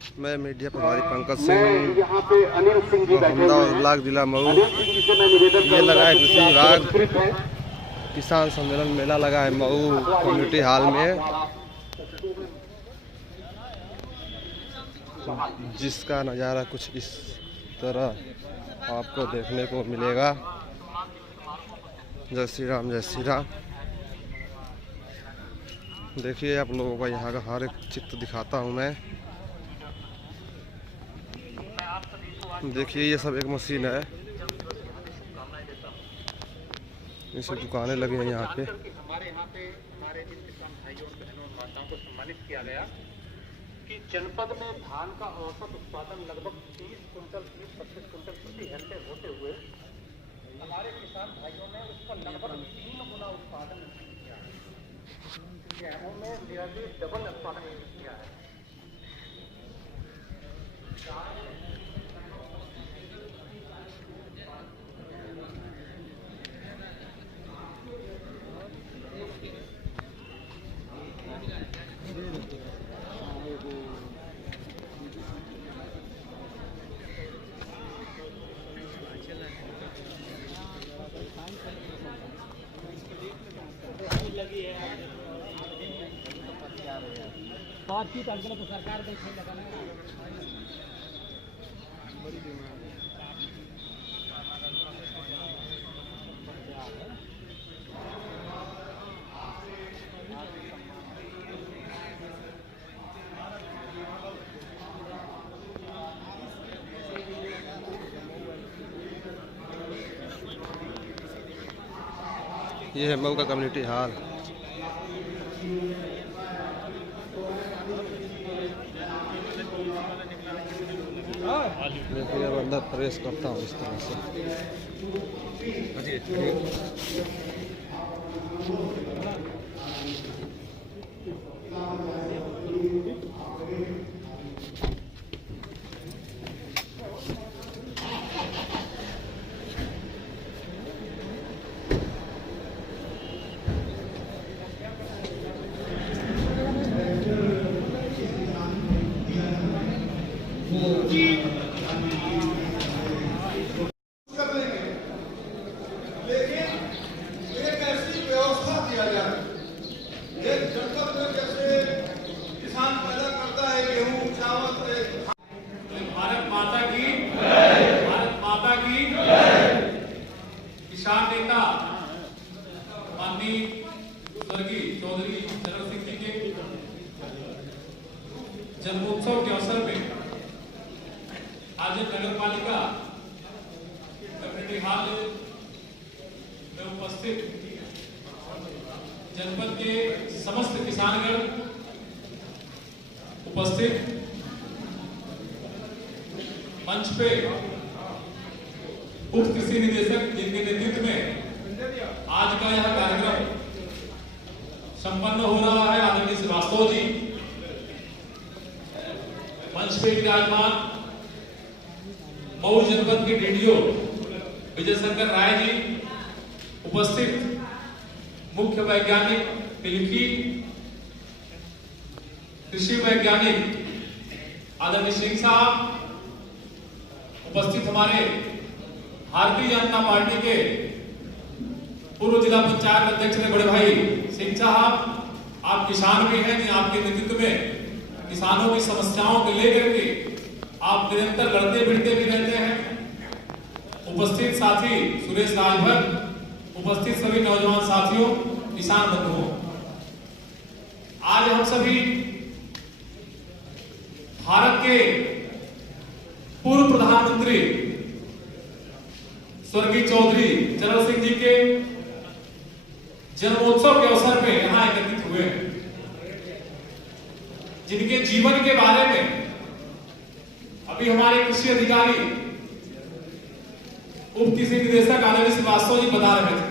मैं मीडिया प्रभारी पंकज सिंह यहाँ पे अनिल सिंह जी ब्लॉक जिला मऊ। ये लगा है कृषि विभाग किसान सम्मेलन मेला लगा है मऊ कम्युनिटी हॉल में, जिसका नज़ारा कुछ इस तरह आपको देखने को मिलेगा। जय श्री राम, जय श्री राम। देखिए आप लोगों को यहाँ का हर एक चित्र दिखाता हूँ मैं। देखिए ये सब एक मशीन है, ये सब दुकानें लगी हैं यहाँ पे। हमारे यहाँ पे हमारे जिन किसान भाइयों और बहनों और माताओं को सम्मानित किया गया कि जनपद में धान का औसत उत्पादन लगभग 30 कुंटल 30-25 कुंटल प्रति घंटे होते हुए हमारे किसान भाइयों ने उसका लगभग 3 गुना उत्पादन किया है। गेहूं में नियरली डबल उत्पादन किया है। बातचीत अगले तो सरकार देखे लगाना ये है मऊ का कम्युनिटी हॉल। देखिए अब अंदर प्रवेश करता हूँ इस तरह से। किसान नेता माननीय स्वर्गीय चौधरी चरण सिंह जी के जन्मोत्सव के अवसर में आज नगर पालिका कम्युनिटी हॉल में उपस्थित जनपद के समस्त किसानगण उपस्थित मंच पे उप कृषि निदेशक जिनके नेतृत्व में आज का यह कार्यक्रम संपन्न हो रहा है, आदरणीय श्रीवास्तव जी मंच पे विराजमान, मऊ जनपद के डीडीओ विजय शंकर राय जी उपस्थित, मुख्य वैज्ञानिक पिलखी, कृषि वैज्ञानिक आदरणीय सिंह साहब उपस्थित, हमारे भारतीय जनता पार्टी के पूर्व जिला पंचायत अध्यक्ष ने बड़े भाई सिंह साहब, आप किसान भी हैं, आपके नेतृत्व में किसानों की समस्याओं को लेकर के आप निरंतर लड़ते भिड़ते भी रहते हैं। उपस्थित साथी सुरेश राजभर, उपस्थित सभी नौजवान साथियों, किसान बंधुओं, आज हम सभी भारत के पूर्व प्रधानमंत्री स्वर्गीय चौधरी चरण सिंह जी के जन्मोत्सव के अवसर में यहां एकत्रित हुए हैं, जिनके जीवन के बारे में अभी हमारे कृषि अधिकारी उप कृषि निदेशक आदरणीय श्रीवास्तव जी बता रहे थे।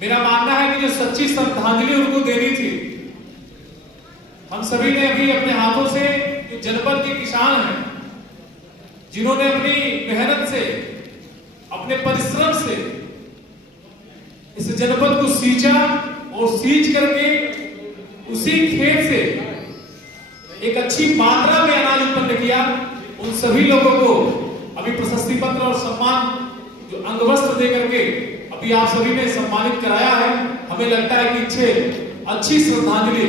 मेरा मानना है कि जो सच्ची श्रद्धांजलि उनको देनी थी, हम सभी ने अभी अपने हाथों से जो जनपद के किसान हैं, जिन्होंने अपनी मेहनत से, अपने परिश्रम से इस जनपद को सींचा और सींच करके उसी खेत से एक अच्छी मात्रा में अनाज उत्पन्न किया, उन सभी लोगों को अभी प्रशस्ति पत्र और सम्मान जो अंगवस्त्र दे करके अभी आप सभी ने सम्मानित कराया है। हमें लगता है कि अच्छी श्रद्धांजलि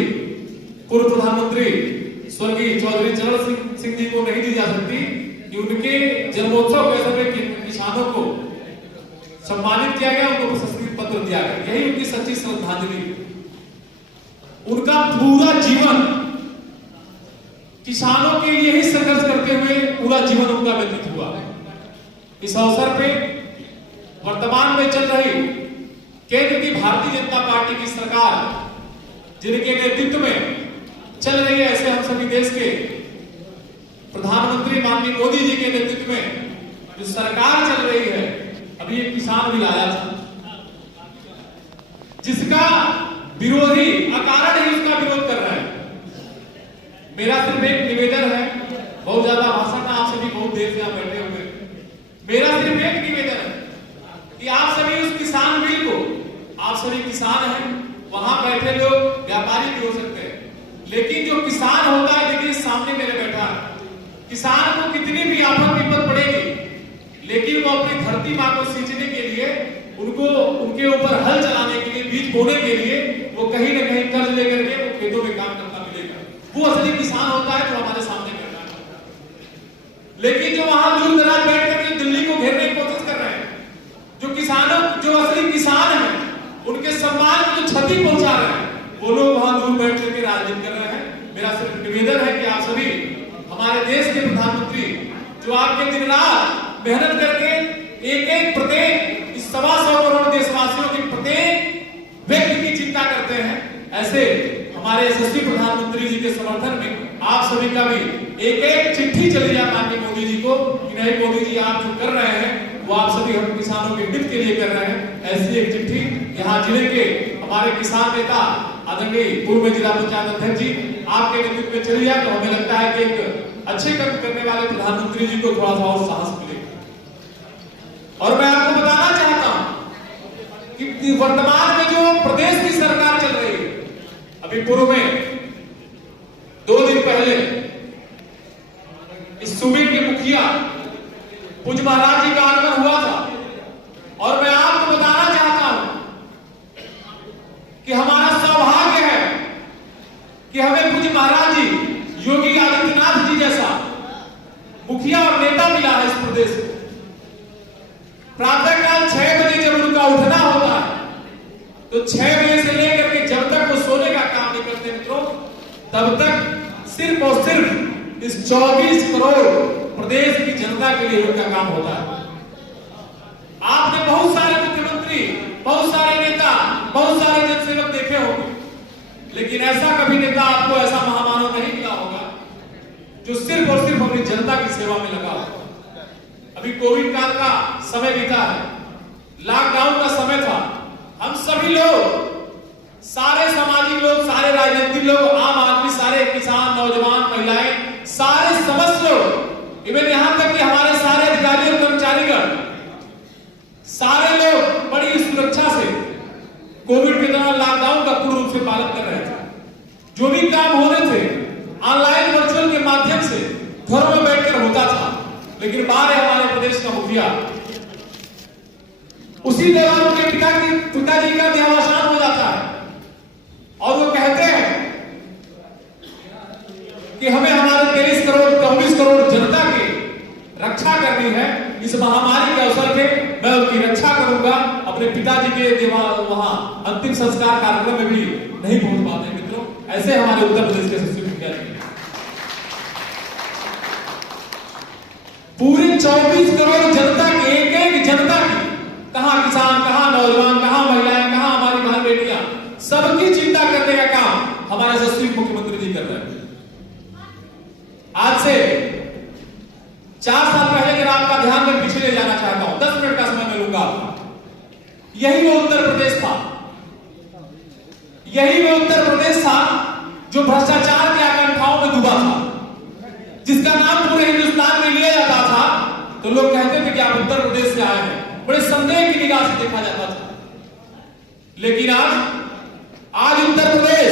पूर्व प्रधानमंत्री स्वर्गीय चौधरी चरण सिंह जी को नहीं दी जा सकती कि उनके जन्मोत्सव के अवसर पर किसानों को सम्मानित किया गया, उनको प्रशस्ति पत्र दिया गया। यही उनकी सच्ची श्रद्धांजलि। उनका पूरा जीवन किसानों के लिए ही संघर्ष करते हुए पूरा जीवन उनका व्यतीत हुआ। इस अवसर पे वर्तमान में चल रही केंद्र की भारतीय जनता पार्टी की सरकार, जिनके नेतृत्व में चल रही है, ऐसे हम सभी देश के प्रधानमंत्री माननीय मोदी जी के नेतृत्व में जो सरकार चल रही है, अभी एक किसान बिल आया था जिसका विरोधी अकारण ही उसका विरोध कर रहा है। मेरा सिर्फ एक निवेदन है, बहुत ज्यादा भाषण ना, आप सभी बहुत देर से यहाँ बैठे हुए, मेरा सिर्फ एक निवेदन है कि आप सभी उस किसान बिल को, आप सभी किसान हैं, वहां बैठे लोग व्यापारी भी हो सकते हैं, लेकिन जो किसान होता है, देखिए सामने मेरे बैठा है, किसान को कितनी भी आफत विपद पड़ेगी, लेकिन वो अपनी धरती मां को सींचने के लिए, उनको उनके ऊपर हल चलाने के लिए, बीज बोने के लिए वो कहीं ना कहीं कर्ज लेकर के वो खेतों में काम करता मिलेगा। वो असली किसान होता है जो हमारे सामने बैठा है। लेकिन जो वहां दूर दराज बैठ करके दिल्ली को घेरने की कोशिश कर रहे हैं, जो किसानों, जो असली किसान हैं, उनके सम्मान को जो क्षति पहुंचा रहे हैं, वो लोग वहां दूर बैठ करके राजनीति कर रहे हैं। मेरा सिर्फ निवेदन है कि आप सभी हमारे देश के प्रधानमंत्री, जो आपके दिन रात मेहनत करके एक प्रत्येक इस 125 करोड़ देशवासियों की प्रत्येक व्यक्ति की चिंता करते हैं, ऐसे हमारे यशस्वी प्रधानमंत्री जी के समर्थन में आप सभी का भी एक चिट्ठी चली जाए माननीय मोदी जी को कि नहीं मोदी जी, आप जो कर रहे हैं वो आप सभी हम किसानों के हित के लिए कर रहे हैं। ऐसी एक चिट्ठी यहाँ जिले के हमारे किसान नेता आदरणीय पूर्व जिला पंचायत अध्यक्ष जी आपके नेतृत्व में चली जाए, तो हमें लगता है कि एक अच्छे कर्म करने वाले प्रधानमंत्री जी को थोड़ा सा और साहस मिलेगा। और मैं आपको बताना चाहता हूं कि वर्तमान में जो प्रदेश की सरकार चल रही है, अभी पूर्व में 2 दिन पहले इस सूबे के मुखिया पूज्य महाराज जी का आगमन हुआ था, और मैं आपको बताना चाहता हूं कि हमारा सौभाग्य है कि हमें पूज्य महाराज जी योगी आदित्यनाथ जी जैसा मुखिया और नेता मिला है इस प्रदेश में। प्रातःकाल 6 बजे जब उनका उठना होता है, तो 6 बजे से लेकर के जब तक वो सोने का काम नहीं करते मित्रों, तब तक सिर्फ और सिर्फ इस 24 करोड़ प्रदेश की जनता के लिए उनका काम होता है। आपने बहुत सारे मुख्यमंत्री, बहुत सारे नेता, बहुत सारे जनसेवक देखे होंगे, लेकिन ऐसा कभी नेता आपको, ऐसा महामानव नहीं मिला होगा जो सिर्फ और सिर्फ अपनी जनता की सेवा में लगा हो। अभी कोविड काल का समय बीता है, लॉकडाउन का समय था, हम सभी लोग, सारे सामाजिक लोग, सारे राजनीतिक लोग, आम आदमी, सारे किसान, नौजवान, महिलाएं, सारे समस्त लोग, इवन यहां तक कि हमारे सारे अधिकारी और कर्मचारीगण, सारे लोग बड़ी सुरक्षा से कोविड के दौरान लॉकडाउन का पूर्ण रूप से पालन कर रहे थे। जो भी काम होने थे ऑनलाइन वर्चुअल के माध्यम से घरों में बैठकर होता था, लेकिन बाहर हमारे प्रदेश का मुखिया, उसी दौरान उनके पिताजी का देहावसान हो जाता है, और वो कहते हैं कि हमें हमारे 23 करोड़ 24 करोड़ जनता की रक्षा करनी है। इस महामारी के अवसर पे मैं उनकी रक्षा करूंगा। अपने पिताजी के वहां अंतिम संस्कार कार्यक्रम में भी नहीं पहुंच पाते मित्रों, ऐसे हमारे उत्तर प्रदेश के यशस्वी मुखिया जी। पूरे 24 करोड़ जनता की, एक जनता की, कहां किसान, कहां नौजवान, कहां महिलाएं, कहां हमारी बहन बेटियां, सबकी चिंता करने का काम हमारे यशस्वी मुख्यमंत्री जी कर रहे हैं। आज से 4 साल पहले अगर आपका ध्यान में पीछे ले जाना चाहता हूं, 10 मिनट का समय मैं लूंगा आपका। यही वो उत्तर प्रदेश था, यही वो उत्तर प्रदेश था जो भ्रष्टाचार के आकांक्षाओं में डूबा था, जिसका नाम पूरे हिंदुस्तान में लिया जाता था तो लोग कहते थे कि आप उत्तर प्रदेश से आए हैं, बड़े संदेह की निगाह से देखा जाता था। लेकिन आज उत्तर प्रदेश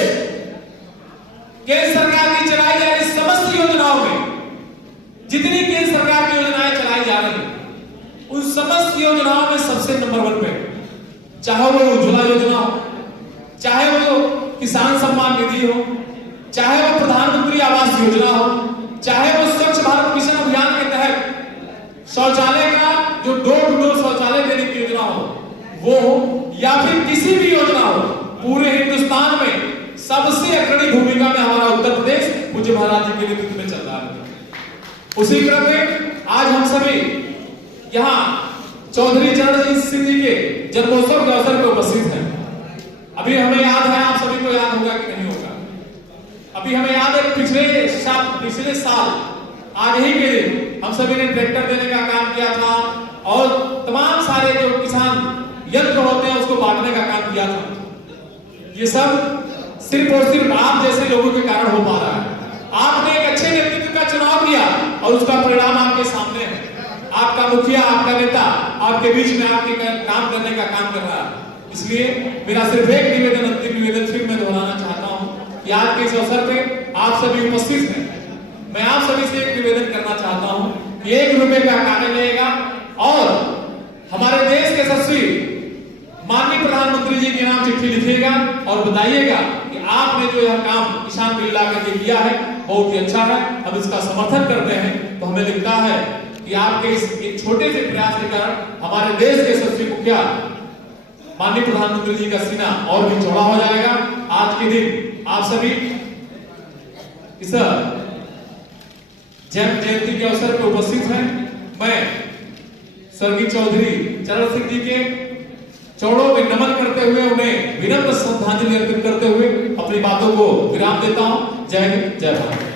जितनी केंद्र सरकार की योजनाएं चलाई जा रही हैं उन समस्त योजनाओं में सबसे नंबर 1 पे, चाहे वो उज्ज्वला योजना हो, चाहे वो किसान सम्मान निधि हो, चाहे वो प्रधानमंत्री आवास योजना हो, चाहे वो स्वच्छ भारत मिशन अभियान के तहत शौचालय का जो डोर टू डोर शौचालय देने की योजना हो वो हो, या फिर किसी भी योजना हो, पूरे हिंदुस्तान में सबसे अग्रणी भूमिका में हमारा उत्तर प्रदेश पूज्य महाराज जी के नेतृत्व में चल रहा है। उसी क्रम में आज हम सभी यहाँ चौधरी चरणजीत सिंह जी के जन्मोत्सव के अवसर पर उपस्थित हैं। अभी हमें याद है, आप सभी को याद होगा कि नहीं होगा, अभी हमें याद है पिछले साल आज ही के दिन हम सभी ने ट्रैक्टर देने का काम किया था और तमाम सारे जो किसान यंत्र होते हैं उसको बांटने का काम किया था। ये सब सिर्फ और सिर्फ आप जैसे लोगों के कारण हो पा रहा है। आपने एक अच्छे नेतृत्व का चुनाव किया और उसका परिणाम आपके सामने है। आपका मुखिया, आपका नेता आपके बीच में आपके काम करने का काम कर रहा है। इसलिए मेरा सिर्फ एक निवेदन, अंतिम निवेदन फिर मैं दोहराना चाहता हूं कि आज के इस अवसर पे आप सभी उपस्थित हैं। मैं आप सभी से एक निवेदन करना चाहता हूं कि 1 रुपए का कागज लगेगा और हमारे देश के यशस्वी माननीय प्रधानमंत्री जी के नाम चिट्ठी लिखिएगा और बताइएगा कि आपने जो यह काम किसान बिल ला करके किया है बहुत ही अच्छा है, हम इसका समर्थन करते हैं। तो हमें लगता है कि आपके इस एक छोटे से प्रयास के कारण हमारे देश के यशस्वी मुखिया माननीय प्रधानमंत्री जी का सीना और भी चौड़ा हो जाएगा। आज के दिन आप सभी इस जयंती के अवसर पर उपस्थित हैं। मैं स्वर्गीय चौधरी चरण सिंह जी के चरणों में नमन करते हुए, उन्हें विनम्र श्रद्धांजलि अर्पित करते हुए अपनी बातों को विराम देता हूं। जय हिंद, जय भारत।